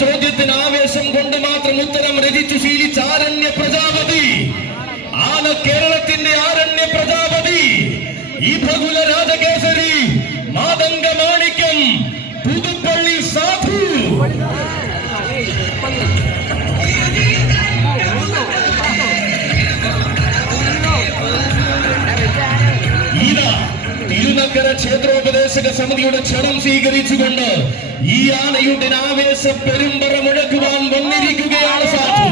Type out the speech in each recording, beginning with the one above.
ചോദ്യത്തിന് ആവേശം കൊണ്ട് മാത്രം ഉത്തരം രചിച്ചു ശീലിച്ച ആരണ്യ പ്രജാപതി. ആണ് കേരളത്തിന്റെ ആരണ്യ പ്രജാപതി. ഈ ഭഗുല രാജകേസരി. തിരുനക്കര ക്ഷേത്രോപദേശക സമിതിയുടെ ക്ഷണം സ്വീകരിച്ചുകൊണ്ട് ഈ ആനയുടെ ആവേശ പെരുമ്പറ മുഴക്കുവാൻ വന്നിരിക്കുകയാണ് സാധു.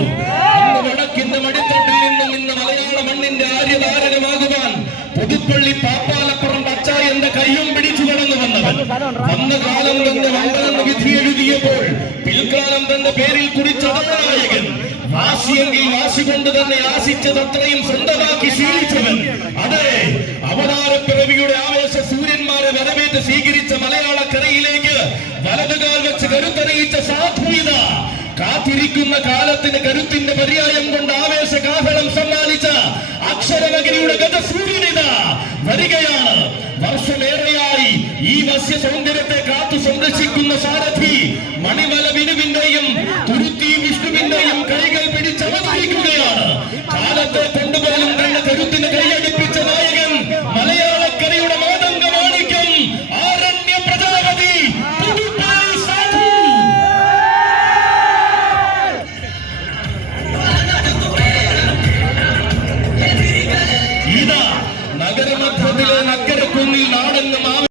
വടക്കിന്റെ മടിത്തട്ടിൽ നിന്നും ഇന്ന് മലയാള മണ്ണിന്റെ ആര്യധാരകമാകുവാൻ പുതുപ്പള്ളി പാപ്പാലപ്പുറം അച്ച എന്റെ കയ്യും പിടിച്ചു കടന്നു വന്നവൻ. വന്ന കാലം തന്നെ വന്നതെന്ന് വിധി എഴുതിയപ്പോൾ പിൽക്കാലം തന്റെ പേരിൽ കുറിച്ച നായകൻ വാശിയെങ്കിൽ വാശി കൊണ്ട് തന്നെ ആശിച്ചത് അത്രയും സ്വന്തമാക്കി ശീലിച്ചവൻ. അതെ വരവേറ്റ് സ്വീകരിച്ച മലയാളക്കരയിലേക്ക് വലതുകാൽ വെച്ച് കരുത്തറിയിച്ച സാധുവിത. കാത്തിരിക്കുന്ന കാലത്തിന് കരുത്തിന്റെ പര്യായം കൊണ്ട് ആവേശ കാഹളം സമ്മാനിച്ച അക്ഷരനഗരിയുടെ ഗതസൂര്യനിത വരികയാണ്. വർഷമേറെയായി ഈ മത്സ്യ സൗന്ദര്യത്തെ കാത്തു സംരക്ഷിക്കുന്ന സാരഥി മണിമല വിനുവിന്റെയും നഗരമധ്യത്തിലെ നഗരക്കുന്നിൽ നാടെന്ന് മാറി